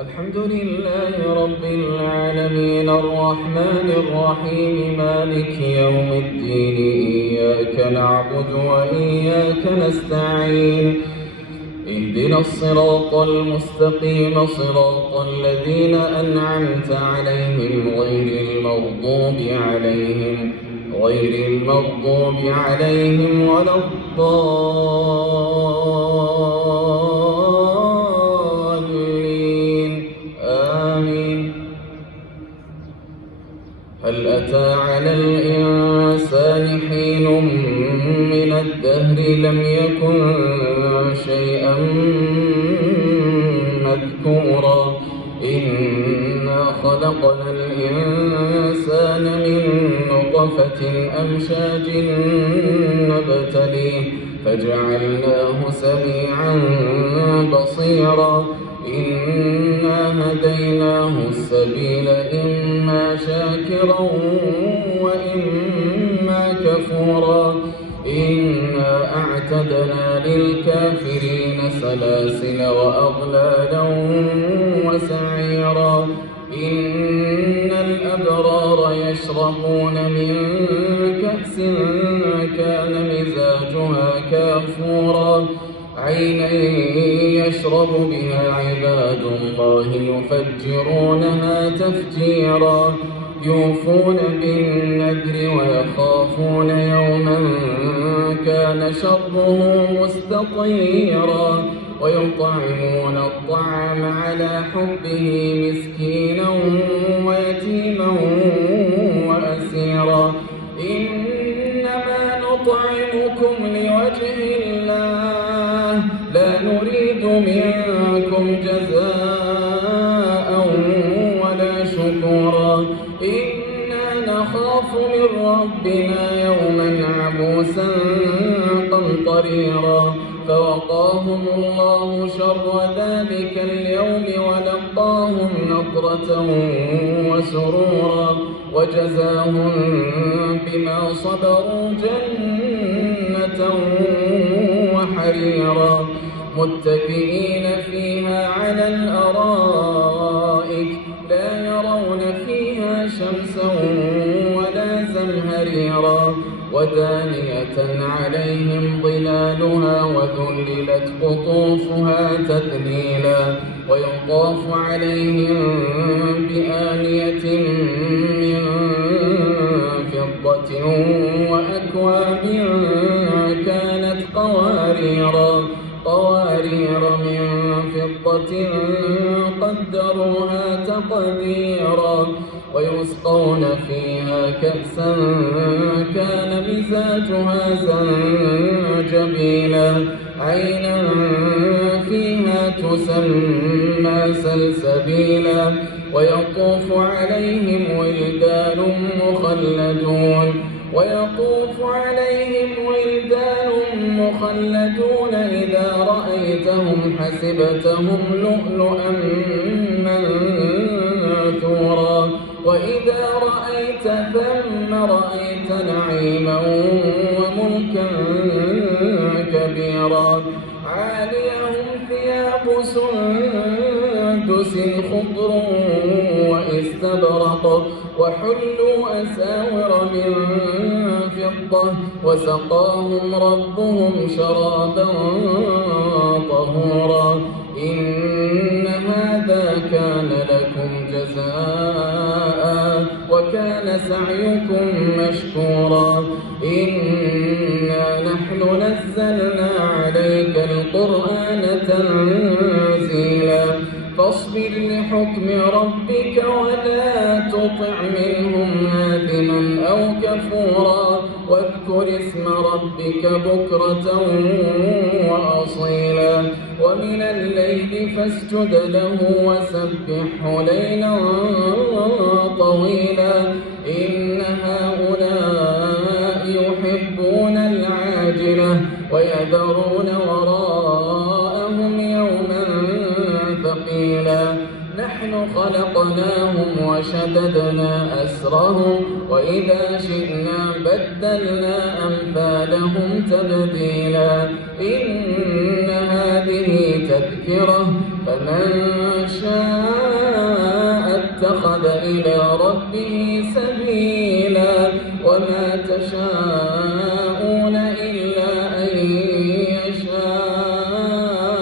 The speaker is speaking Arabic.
الحمد لله رب العالمين الرحمن الرحيم مالك يوم الدين إياك نعبد وإياك نستعين اهدنا الصراط المستقيم صراط الذين أنعمت عليهم غير المغضوب عليهم ولا الضالين آمين. هل أتى على الإنسان حين من الدهر لم يكن شيئا مذكورا إنا خلقنا الإنسان من نطفة أمشاج نبتليه فجعلناه سميعا بصيرا إنا هديناه السبيل إما شاكرا وإما كفورا إنا أعتدنا للكافرين سلاسل وأغلالا وسعيرا إن الأبرار يشربون من كأس كان مزاجها كافورا عينا يشرب بها عباد الله يفجرونها تفجيرا يوفون بالنذر ويخافون يوما كان شره مستطيرا ويطعمون الطعام على حبه مسكينا ويتيما وأسيرا إنما نطعمكم لوجه الله لا نريد منكم جزاء ولا شكورا إنا نخاف من ربنا يوما عبوسا قمطريرا فوقاهم الله شر ذلك اليوم ولقاهم نضرة وسرورا وجزاهم بما صبروا جنة وحريرا متكئين فيها على الأرائك لا يرون فيها شمسا ولا زمهريرا ودانية عليهم ظلالها وذللت قطوفها تذليلا ويطاف عليهم بآنية من فضة وأكواب كانت قوارير من فضة قدروها تقديرا ويسقون فيها كأسا كان مزاجها زنجبيلا عينا فيها تسمى سلسبيلا ويطوف عليهم ولدان مخلدون إذا رأيتهم حسبتهم لؤلؤا منثورا وإذا رأيت ثم رأيت نعيما وملكا كبيرا عاليهم ثياب سندس خضر واستبرق وحلوا أساور من فضة وسقاهم ربهم شرابا طهورا إن هذا كان لكم جزاء وكان سعيكم مشكورا إنا نحن نزلنا عليك القرآن تنزيلا فاصبر لحكم ربك ولا تطع منهم آثما أو كفورا واذكر اسم ربك بكرة وأصيلا ومن الليل فاسجد له وسبحه ليلا طويلا إن هؤلاء يحبون العاجلة ويذرون وراءهم يوما ثقيلا نحن خلقناهم وشددنا أسرهم وإذا شئنا بدلنا أمثالهم تبديلا إن هذه تذكرة فمن شاء واتخذ إلى ربه سبيلا وما تشاءون